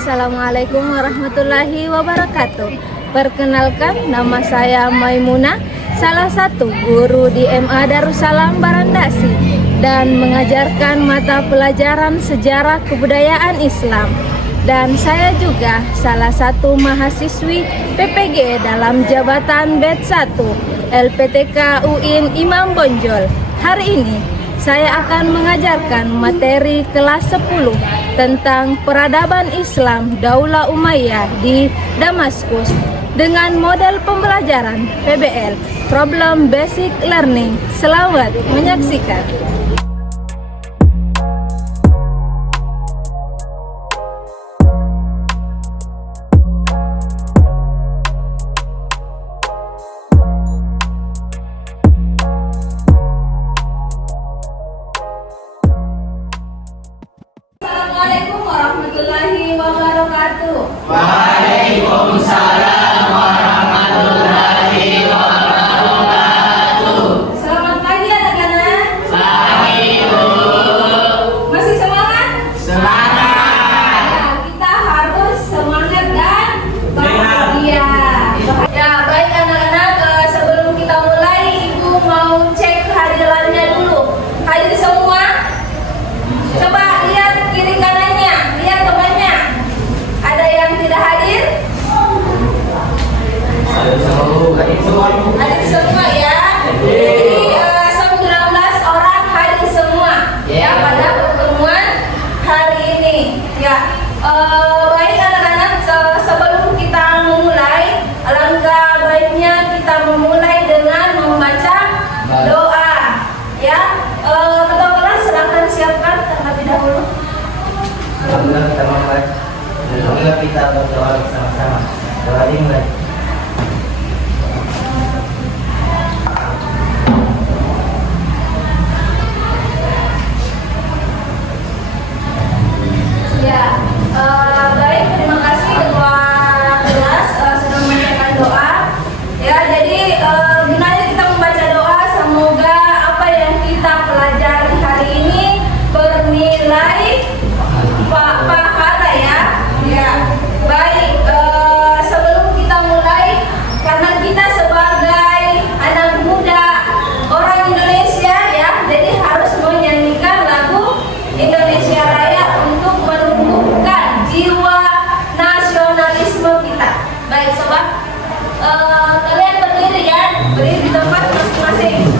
Assalamualaikum warahmatullahi wabarakatuh. Perkenalkan, nama saya Maimunah, salah satu guru di MA Darussalam Barandasi dan mengajarkan mata pelajaran sejarah kebudayaan Islam. Dan saya juga salah satu mahasiswi PPG dalam jabatan BED 1 LPTK UIN Imam Bonjol. Hari ini saya akan mengajarkan materi kelas 10 tentang peradaban Islam Daulah Umayyah di Damaskus dengan model pembelajaran PBL, Problem Basic Learning. Selamat menyaksikan. Assalamualaikum warahmatullahi wabarakatuh. Waalaikumsalam warahmatullahi wabarakatuh. Selamat pagi anak-anak. Pagi, Bu. Masih semangat? Semangat. Ya, kita harus semangat dan bahagia. Ya, baik anak-anak, sebelum kita mulai, Ibu mau cek kehadirannya dulu. Hadir semua? Coba lihat kiri kanannya, lihat temannya. Ada yang tidak hadir? Hadir semua ya. Jadi 19 orang hadir semua ya pada pertemuan hari ini. Ya, baik anak-anak, sebelum kita memulai, alangkah baiknya kita memulai dengan membaca doa. Ya, ketua kelas silakan siapkan terlebih dahulu. Alhamdulillah kita mulai. Alhamdulillah kita berdoa bersama-sama. Doa dimulai. Ya, baik, terima kasih ketua kelas sudah membacakan doa. Ya, jadi gunanya kita membaca doa, semoga apa yang kita pelajari hari ini bernilai pahala ya. Ya, baik. Sebelum kita mulai, karena kita sebagai anak muda orang Indonesia ya, jadi harus menyanyikan lagu Indonesia Raya untuk menumbuhkan jiwa nasionalisme kita. Baik sobat, kalian berdiri ya, berdiri di tempat masing-masing.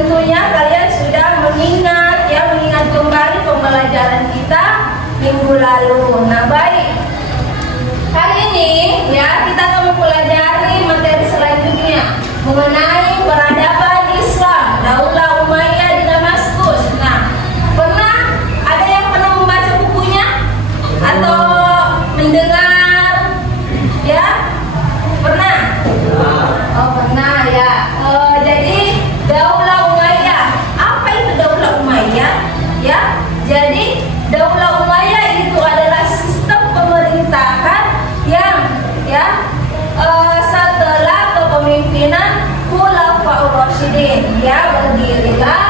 tentunya kalian sudah mengingat kembali pembelajaran kita minggu lalu. Nah, baik. Hari ini ya kita akan mempelajari materi selanjutnya mengenai peradaban Islam Daulah Umayyah di Damaskus. Nah, ada yang pernah membaca bukunya atau mendengar? Ya, pernah? Oh, pernah ya. Jadi Daulah Umayyah, apa itu Daulah Umayyah? Ya, jadi Daulah Umayyah itu adalah sistem pemerintahan yang setelah kepemimpinan Khulafaur Rasyidin, ya, berdirilah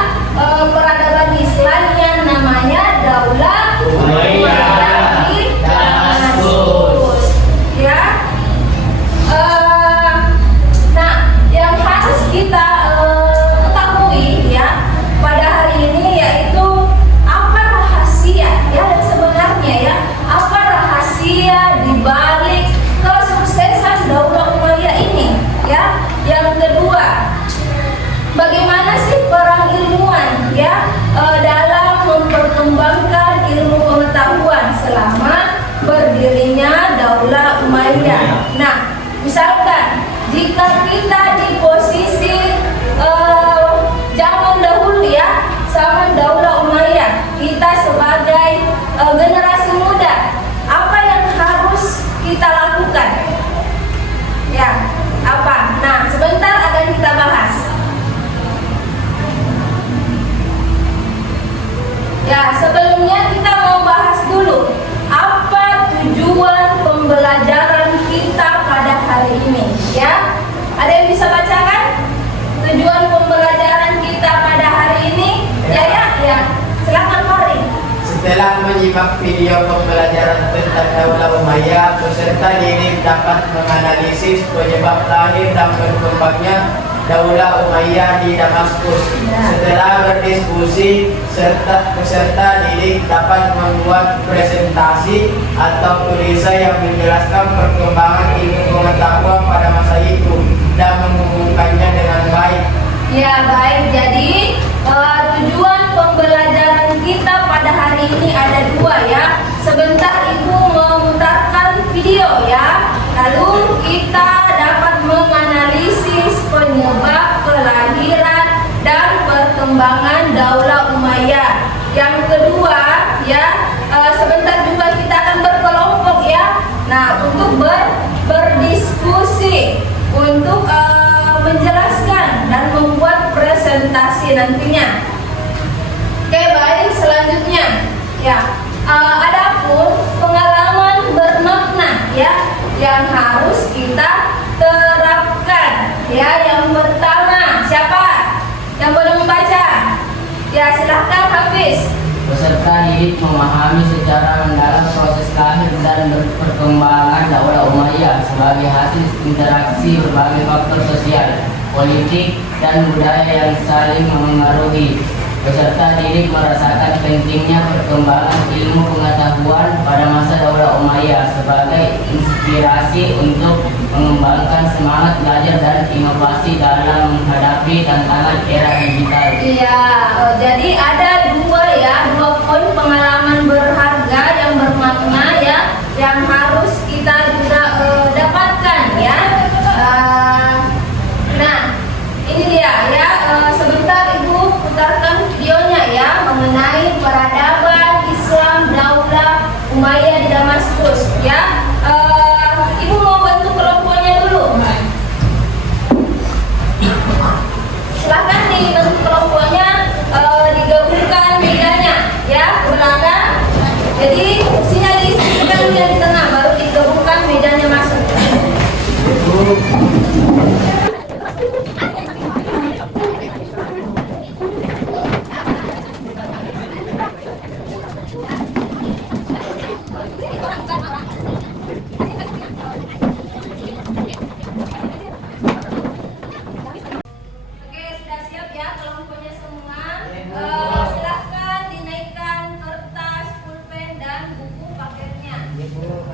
peradaban Islam yang namanya Daulah Umayyah di Damaskus. Ya. Nah, yang harus kita ketahui ya pada hari ini yaitu apa rahasia ya yang sebenarnya ya, apa rahasia dibalik kesuksesan Daulah Umayyah ini ya. Yang kedua, bagaimana sih perang ilmuwan ya dalam memperkembangkan ilmu pengetahuan selama berdirinya Daulah Umayyah. Nah, misalkan jika kita di posisi zaman dahulu ya, zaman Daulah Umayyah, kita sebagai generasi muda, apa yang harus kita lakukan? Ya, apa? Nah, sebentar akan kita bahas. Ya, sebelumnya kita mau bahas dulu apa tujuan pembelajaran kita pada hari ini, ya. Ada yang bisa bacakan tujuan pembelajaran kita pada hari ini? Ya. Silakan Fahri. Setelah menyimak video pembelajaran tentang Daulah Umayyah, peserta didik dapat menganalisis penyebab lahir dan berkembangnya Daulah Umayyah di Damaskus. Setelah berdiskusi, peserta didik dapat membuat presentasi atau tulisan yang menjelaskan perkembangan ilmu pengetahuan pada masa itu dan menghubungkannya dengan baik. Ya, baik. Jadi tujuan pembelajaran kita pada hari ini ada dua ya. Sebentar Ibu memutarkan video ya. Lalu kita dapat menganalisis penyebab kelahiran dan perkembangan Daulah Umayyah. Yang kedua ya, sebentar juga kita akan berkelompok ya. Nah, untuk berdiskusi, untuk menjelaskan dan membuat presentasi nantinya. Oke, baik, selanjutnya ya, adapun pengalaman bermakna ya yang harus kita terapkan ya. Yang pertama, siapa yang boleh membaca? Ya, silahkan Hafiz. Peserta didik memahami secara mendalam proses lahir dan perkembangan Daulah Umayyah sebagai hasil interaksi berbagai faktor sosial, politik, dan budaya yang saling memengaruhi. Peserta didik merasakan pentingnya perkembangan ilmu pengetahuan pada masa Daulah Umayyah sebagai inspirasi untuk mengembangkan semangat belajar dan inovasi dalam menghadapi tantangan era digital. Iya, jadi ada dua poin pengalaman berharga yang bermakna ya, yang harus kita juga dapatkan ya. Nah, ini dia ya. Sebentar Ibu putarkan videonya ya mengenai peradaban Islam Daulah Umayyah di Damaskus ya. Ibu mau bantu kelompoknya dulu. Silahkan dibantu kelompoknya, digabungkan bedanya ya ke belakang. Jadi kursinya disisihkan dulu yang di tengah, baru digabungkan bedanya masuk.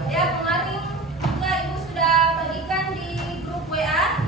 Ya, kemarin juga Ibu sudah bagikan di grup WA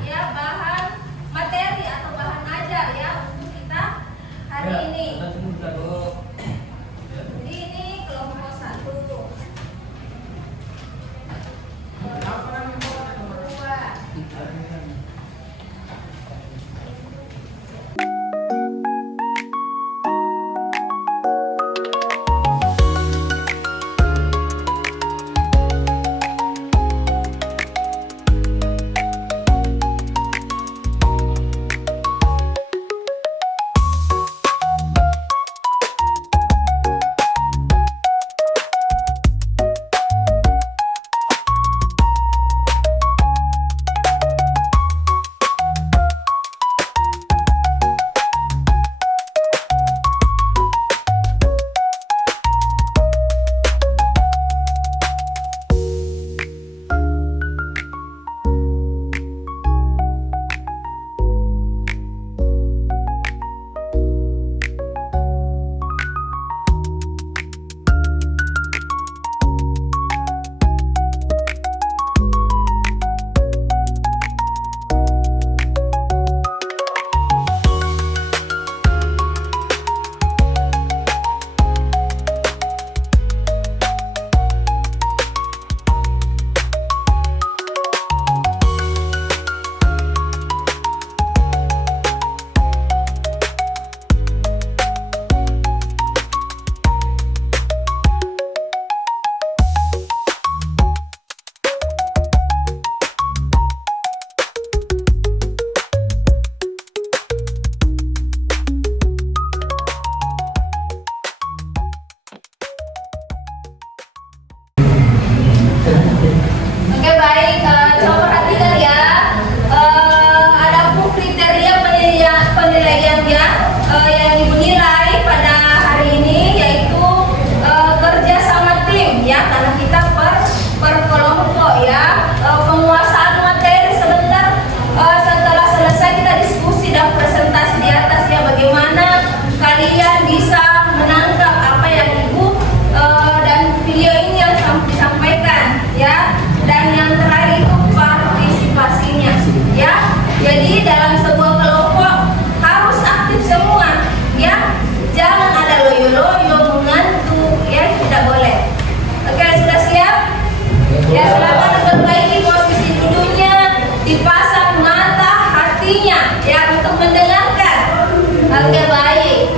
terbaik.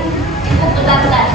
Tepuk tangan.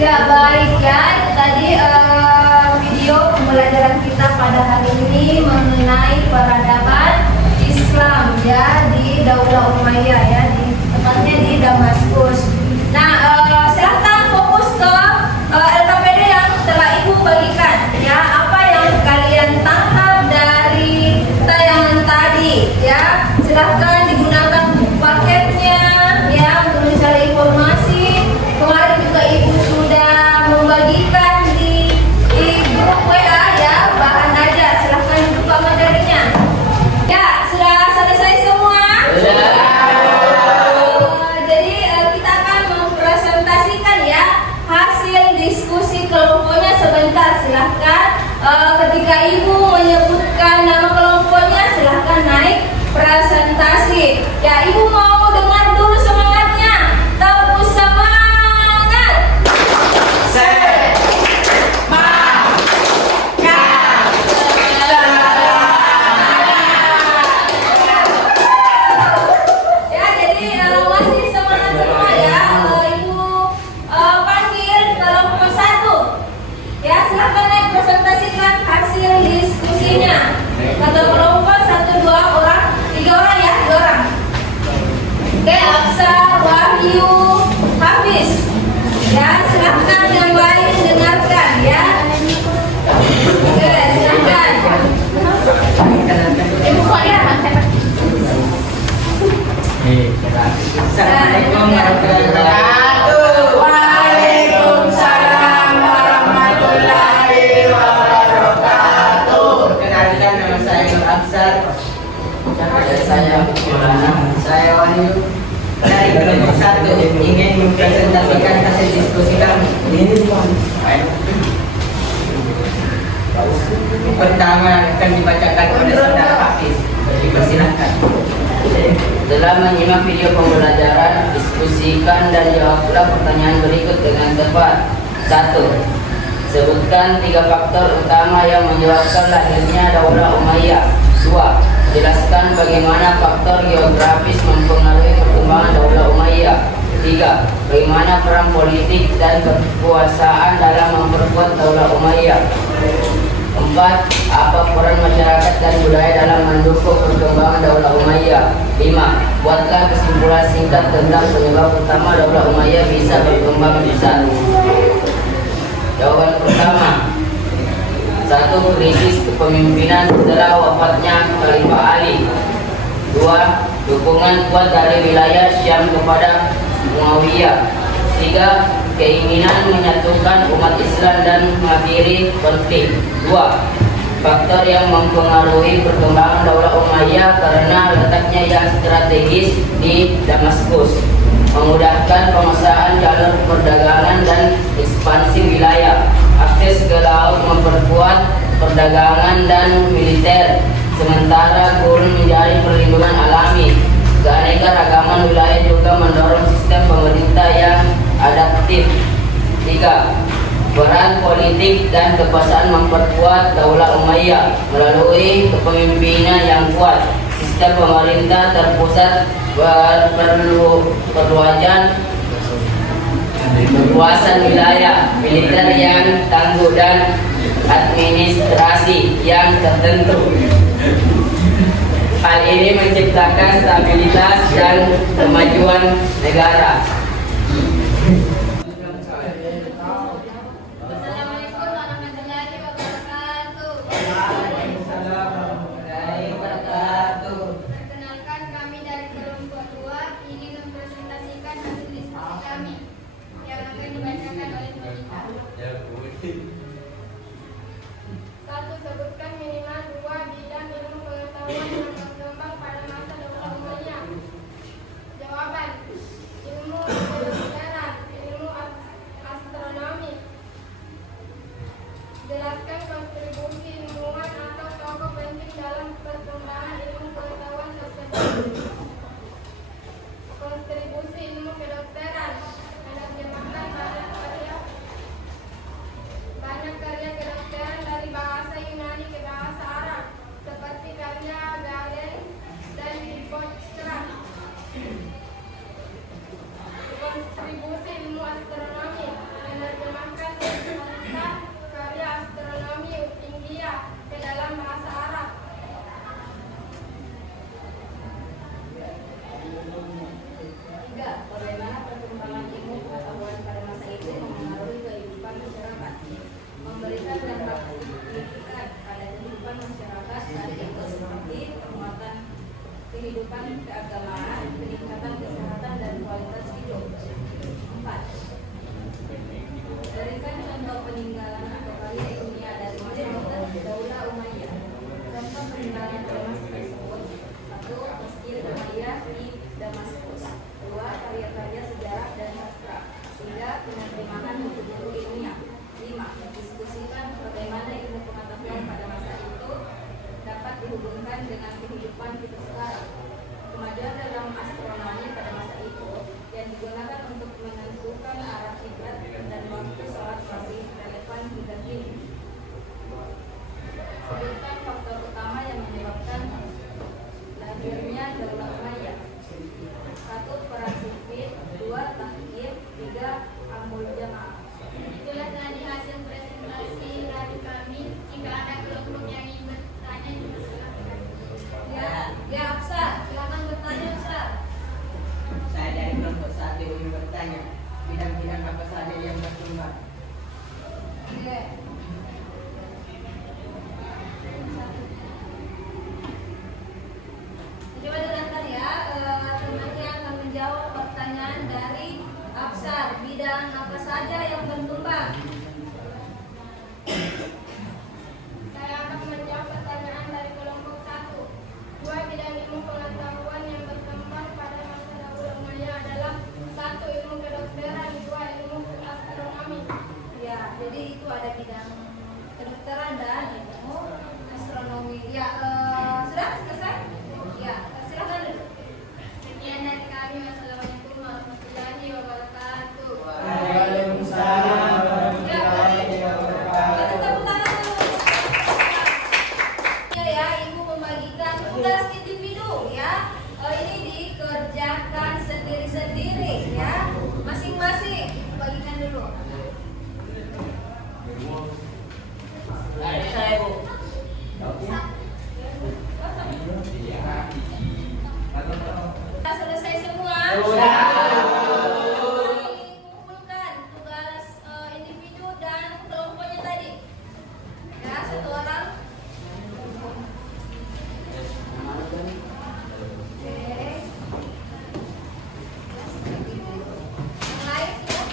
Ya baik ya, itu tadi video pembelajaran kita pada hari ini mengenai peradaban Islam ya di Daulah Umayyah ya, tepatnya di Damaskus. Nah, silahkan fokus ke LKPD yang telah Ibu bagikan ya, apa yang kalian tangkap dari tayangan tadi ya. Silahkan digunakan buku paketnya ya untuk mencari informasi. Kemarin juga Ibu sudah membagikan di grup WA ya, bahan aja. Silahkan dibuka materinya. Ya, sudah selesai semua? Jadi kita akan mempresentasikan ya hasil diskusi kelompoknya sebentar. Silahkan ketika Ibu menyebutkan nama kelompoknya, silahkan naik presentasi. Ya, Ibu mau dengar dulu semangatnya. Tepuk semangat. Ya, jadi masih semangat semua ya. Ibu panggil kelompok 1. Ya, silahkan naik presentasikan hasil diskusinya. Kata kelompok 1, 2 orang, 3 orang ya, 2 orang. Oke, Absar, Wahyu, Hafiz. Ya, silahkan yang lain dengarkan ya. Oke, silahkan. Ibu kok ya? Assalamualaikum warahmatullahi wabarakatuh. Waalaikumsalam warahmatullahi wabarakatuh. Perkenalkan, nama saya Nur Absar. Saya Wahyu dari kelompok 1 ingin mempresentasikan hasil diskusi kami. Pertama akan dibacakan oleh saudara Hafiz. Dipersilakan. Setelah menyimak video pembelajaran, diskusikan dan jawablah pertanyaan berikut dengan tepat. 1. Sebutkan 3 faktor utama yang menyebabkan lahirnya Daulah Umayyah. 2. Jelaskan bagaimana faktor geografis mempengaruhi perkembangan Daulah Umayyah. 3. Bagaimana peran politik dan kekuasaan dalam memperkuat Daulah Umayyah. 4. Apa peran masyarakat dan budaya dalam mendukung perkembangan Daulah Umayyah. 5. Buatlah kesimpulan singkat tentang penyebab utama Daulah Umayyah bisa berkembang besar. Jawaban pertama, 1. Krisis kepemimpinan setelah wafatnya Khalifah Ali. 2. Dukungan kuat dari wilayah Syam kepada Muawiyah. 3. Keinginan menyatukan umat Islam dan mengakhiri konflik. 2. Faktor yang mempengaruhi perkembangan Daulah Umayyah karena letaknya yang strategis di Damaskus, memudahkan pengusahaan jalur perdagangan dan ekspansi wilayah. Akses ke laut memperkuat perdagangan dan militer, sementara gurun menjadi perlindungan alami. Keanekaragaman wilayah juga mendorong sistem pemerintah yang adaptif. 3. Peran politik dan kekuasaan memperkuat Daulah Umayyah melalui kepemimpinan yang kuat. Sistem pemerintah terpusat perluasan wilayah, militer yang tangguh dan administrasi yang tertentu. Hal ini menciptakan stabilitas dan kemajuan negara. Assalamualaikum warahmatullahi wabarakatuh. Perkenalkan, kami dari kelompok 2 ingin mempresentasikan hasil diskusi kami yang akan dibacakan oleh Monika. 1. Sebutkan minimal 2 bidang ilmu pengetahuan yang berkembang pada masa Daulah Umayyah. Jawaban: ilmu perkembangan metode ilmiah. 5. Mendiskusikan bagaimana ilmu pengetahuan pada masa itu dapat dihubungkan dengan kehidupan kita sekarang. Kemajuan dalam astronomi pada masa itu yang digunakan untuk menentukan arah kiblat dan waktu sholat masih relevan hingga kini. Sebutkan faktor utama yang menyebabkan lahirnya Daulah Umayyah. 1. Perang Siffin, 2. Tahkim, 3. Amul Jamaah. Itulah tadi hasil presentasi dari kami. Jika ada kelompok yang ingin bertanya, silakan. Ya Afsar, silakan bertanya Afsar. Saya dari kelompok 1 ingin bertanya, bidang-bidang apa saja yang berkembang? Oke. Coba dengarkan ya, temannya akan menjawab pertanyaan dari Afsar. Bidang apa saja yang berkembang? Saya akan menjawab pertanyaan dari kelompok 1. 2 bidang ilmu pengetahuan yang berkembang pada masa Daulah Umayyah adalah 1. Ilmu kedokteran, 2. ilmu astronomi. Ya, jadi itu ada bidang kedokteran dan ilmu astronomi. Ya, sudah selesai? Ya, silakan dulu. Sekian dari kami. Wassalamualaikum warahmatullahi wabarakatuh. Waalaikumsalam warahmatullahi wabarakatuh. Tepuk tangan dulu. Ya, ibu membagikan tugas individu ya. Ini dikerjakan sendiri-sendiri ya. Masing-masing bagikan dulu. Ada saya, Bu. Sudah selesai semua? Sudah. Kumpulkan tugas individu dan kelompoknya tadi. Ya, satu orang. Oke. Yang lain sudah?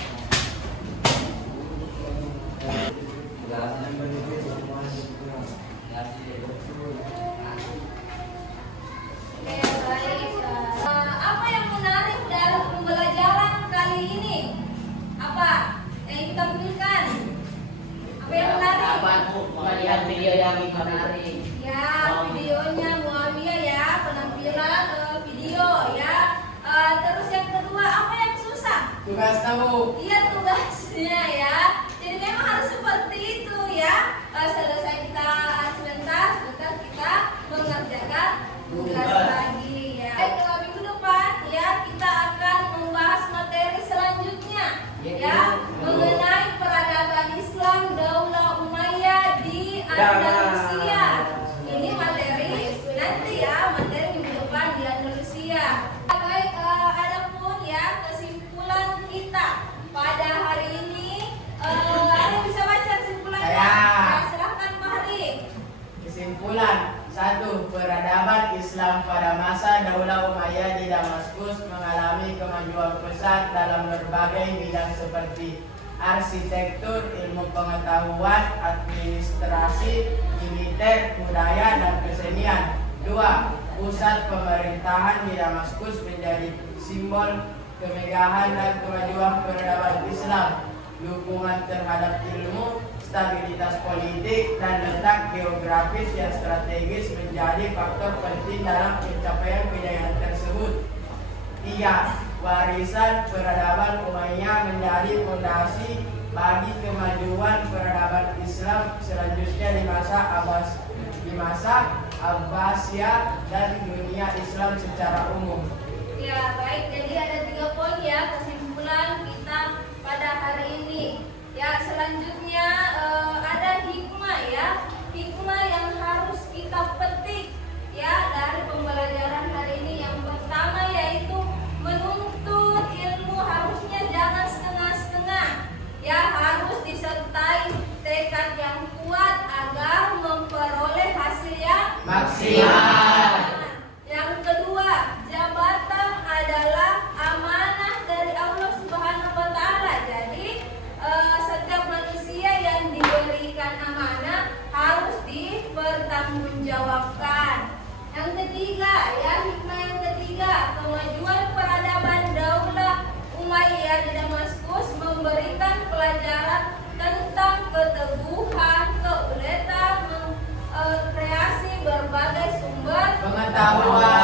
Oke, baik. Apa yang menarik dalam pembelajaran kali ini? Apa yang kita tampilkan? Apa yang menarik? Dapat melihat video yang menarik. Ya, videonya Muawiyah ya, penampilan video ya. Terus yang kedua, apa yang susah? Tugas kamu. Iya, tugasnya ya. Jadi memang harus seperti itu ya. Selesai kita sebentar kita mengerjakan tugas lagi ya. Baik, minggu depan ya kita akan membahas materi selanjutnya ya mengenai peradaban Islam Daulah Umayyah di Andalusia. Ini materi nanti ya, materi minggu depan di Andalusia. Baik, adapun ya kesimpulan kita pada hari ini, ada yang bisa baca kesimpulannya? Saya. Ya, silahkan Pak Hari. Kesimpulan 1. Peradaban Islam pada masa Daulah Umayyah di Damaskus mengalami kemajuan pesat dalam berbagai bidang seperti arsitektur, ilmu pengetahuan, administrasi, militer, budaya, dan kesenian. 2. Pusat pemerintahan di Damaskus menjadi simbol kemegahan dan kemajuan peradaban Islam. Dukungan terhadap ilmu, stabilitas politik, dan letak geografis yang strategis menjadi faktor penting dalam pencapaian kejayaan tersebut. 3. Warisan peradaban Umayyah menjadi fondasi bagi kemajuan peradaban Islam selanjutnya di masa Abbasiyah dan dunia Islam secara umum. Ya, baik. Jadi ada 3 poin ya kesimpulan kita pada hari ini. Ya, selanjutnya ada hikmah ya. Hikmah yang harus kita petik ya dari pembelajaran hari ini. Yang pertama yaitu menuntut ilmu harusnya jangan setengah-setengah. Ya, harus disertai tekad yang kuat agar memperoleh hasil yang Maksimal. Yang kedua, jabatan adalah amanah dari Allah Subhanahu wa taala. Jadi, setiap manusia yang diberikan amanah harus dipertanggungjawabkan. Yang ketiga, ya hikmah yang ketiga, kemajuan peradaban Daulah Umayyah di Damaskus memberikan pengetahuan